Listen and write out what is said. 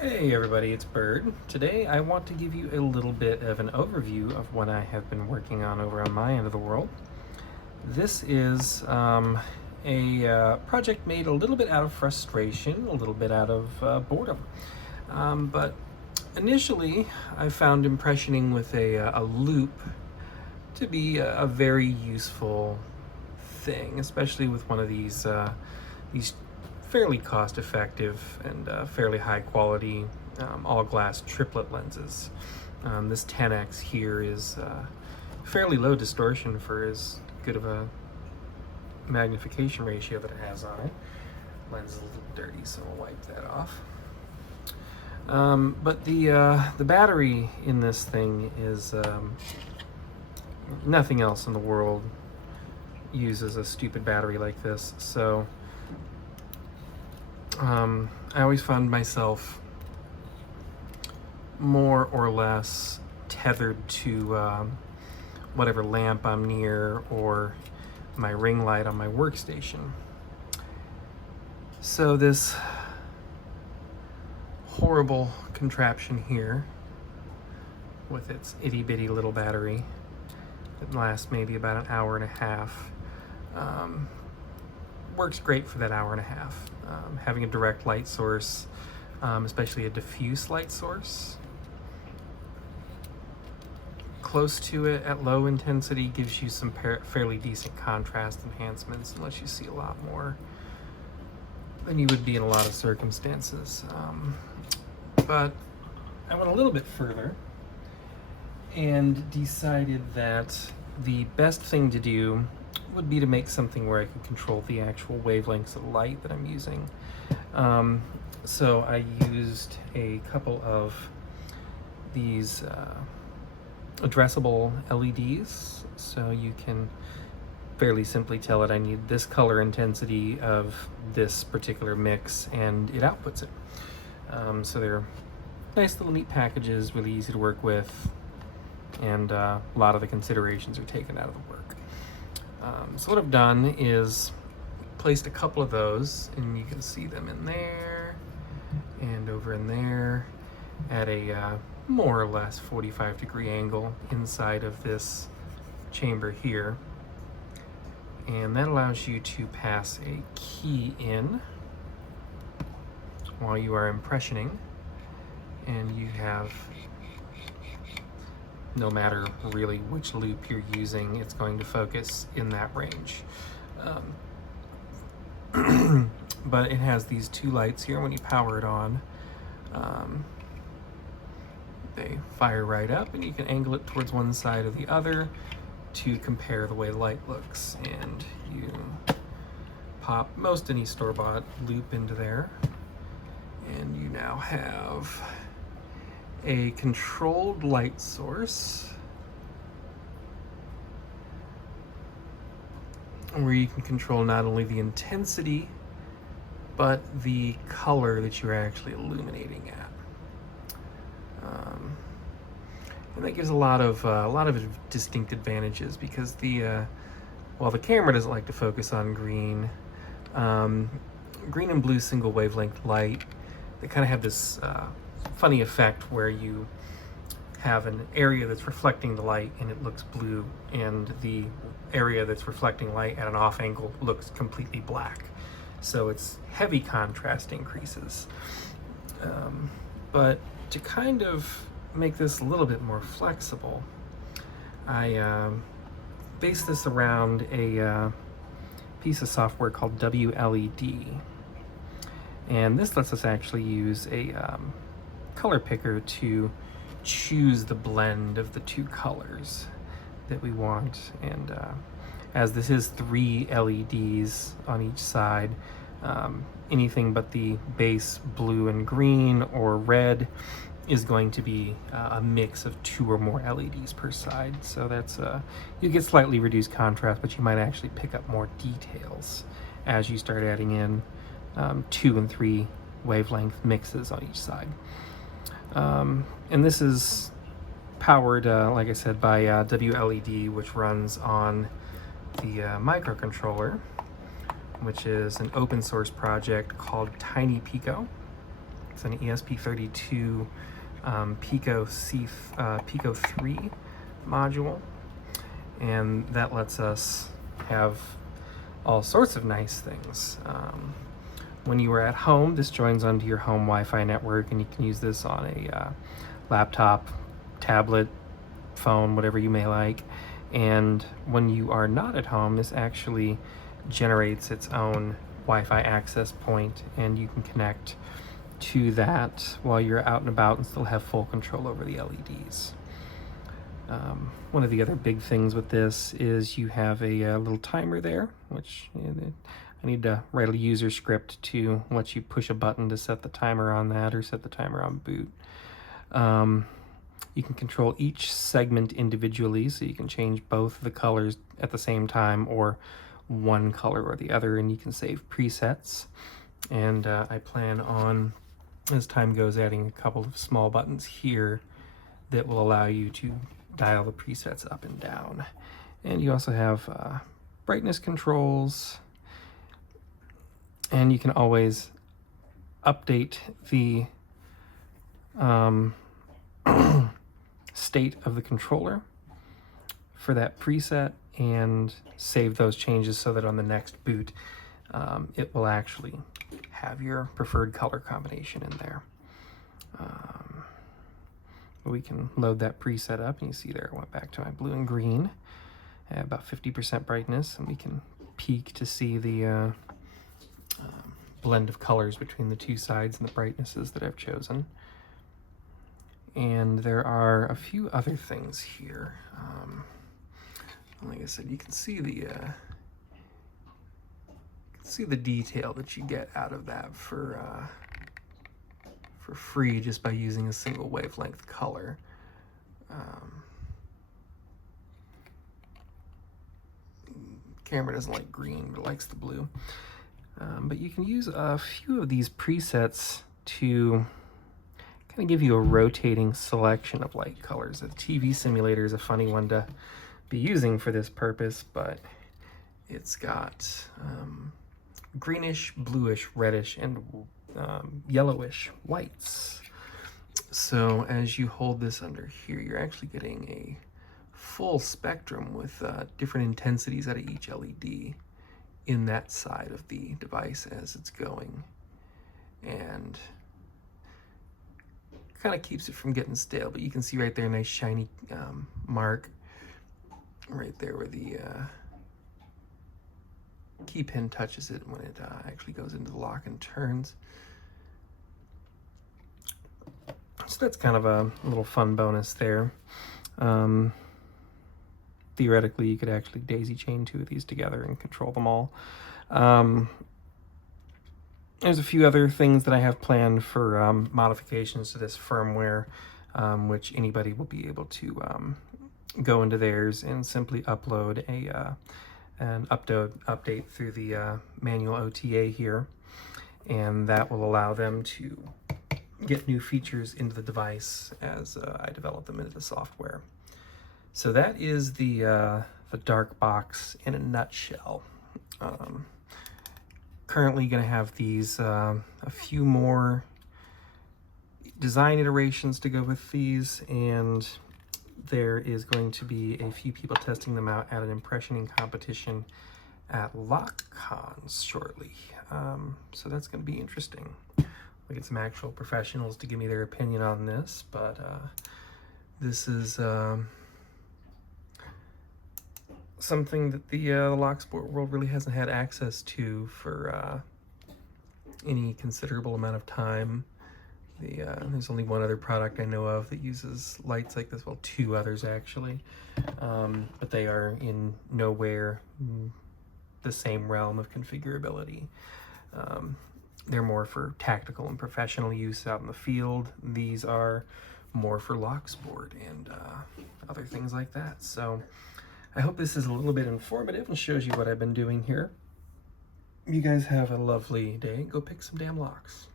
Hey everybody, it's Bird. Today I want to give you a little bit of an overview of what I have been working on over on my end of the world. This is a project made a little bit out of frustration, a little bit out of boredom. But initially I found impressioning with a loop to be a very useful thing, especially with one of these fairly cost-effective and fairly high-quality all-glass triplet lenses. This 10x here is fairly low distortion for as good of a magnification ratio that it has on it. Lens is a little dirty, so I'll wipe that off. But the battery in this thing is nothing else in the world uses a stupid battery like this, so I always found myself more or less tethered to whatever lamp I'm near or my ring light on my workstation. So this horrible contraption here with its itty-bitty little battery that lasts maybe about an hour and a half works great for that hour and a half. Having a direct light source, especially a diffuse light source, close to it at low intensity gives you some fairly decent contrast enhancements and lets you see a lot more than you would be in a lot of circumstances. But I went a little bit further and decided that the best thing to do would be to make something where I could control the actual wavelengths of light that I'm using. So I used a couple of these addressable LEDs, so you can fairly simply tell it I need this color intensity of this particular mix, and it outputs it. So they're nice little neat packages, really easy to work with, and a lot of the considerations are taken out of the work. So what I've done is placed a couple of those, and you can see them in there and over in there at a more or less 45-degree angle inside of this chamber here. And that allows you to pass a key in while you are impressioning, and you have, no matter really which loop you're using, it's going to focus in that range. But it has these two lights here. When you power it on, they fire right up, and you can angle it towards one side or the other to compare the way the light looks. And you pop most any store-bought loop into there, and you now have a controlled light source where you can control not only the intensity but the color that you're actually illuminating at. And that gives a lot of distinct advantages, because while the camera doesn't like to focus on green, green and blue single wavelength light, they kind of have this funny effect where you have an area that's reflecting the light and it looks blue, and the area that's reflecting light at an off angle looks completely black. So it's heavy contrast increases. But to kind of make this a little bit more flexible, I based this around a piece of software called WLED. And this lets us actually use a color picker to choose the blend of the two colors that we want. And as this is 3 LEDs on each side, anything but the base blue and green or red is going to be a mix of 2 or more LEDs per side. So that's you get slightly reduced contrast, but you might actually pick up more details as you start adding in 2 and 3 wavelength mixes on each side. And this is powered, like I said, by WLED, which runs on the microcontroller, which is an open source project called Tiny Pico. It's an ESP32 Pico 3 module, and that lets us have all sorts of nice things. When you are at home, this joins onto your home Wi-Fi network, and you can use this on a laptop, tablet, phone, whatever you may like. And when you are not at home, this actually generates its own Wi-Fi access point, and you can connect to that while you're out and about and still have full control over the LEDs. One of the other big things with this is you have a little timer there, which I need to write a user script to let you push a button to set the timer on that or set the timer on boot. You can control each segment individually, so you can change both the colors at the same time or one color or the other, and you can save presets. And I plan on, as time goes, adding a couple of small buttons here that will allow you to dial the presets up and down. And you also have brightness controls, and you can always update the state of the controller for that preset and save those changes so that on the next boot it will actually have your preferred color combination in there. We can load that preset up, and you see there it went back to my blue and green at about 50% brightness, and we can peek to see the blend of colors between the two sides and the brightnesses that I've chosen. And there are a few other things here. Like I said, you can see the detail that you get out of that for free just by using a single wavelength color. Camera doesn't like green, but it likes the blue. But you can use a few of these presets to kind of give you a rotating selection of light colors. The TV simulator is a funny one to be using for this purpose, but it's got greenish, bluish, reddish, and yellowish lights. So as you hold this under here, you're actually getting a full spectrum with different intensities out of each LED in that side of the device as it's going, and kind of keeps it from getting stale. But you can see right there a nice shiny mark right there where the key pin touches it when it actually goes into the lock and turns. So that's kind of a little fun bonus there. Theoretically, you could actually daisy chain two of these together and control them all. There's a few other things that I have planned for modifications to this firmware, which anybody will be able to go into theirs and simply upload an update through the manual OTA here, and that will allow them to get new features into the device as I develop them into the software. So that is the Darkbox in a nutshell. Currently going to have these a few more design iterations to go with these, and there is going to be a few people testing them out at an impressioning competition at LockCons shortly. So that's going to be interesting. We'll get some actual professionals to give me their opinion on this, but this is something that the lock sport world really hasn't had access to for any considerable amount of time. There's only one other product I know of that uses lights like this, well, two others actually, but they are in nowhere the same realm of configurability. They're more for tactical and professional use out in the field. These are more for lock sport and other things like that. So I hope this is a little bit informative and shows you what I've been doing here. You guys have a lovely day. Go pick some damn locks.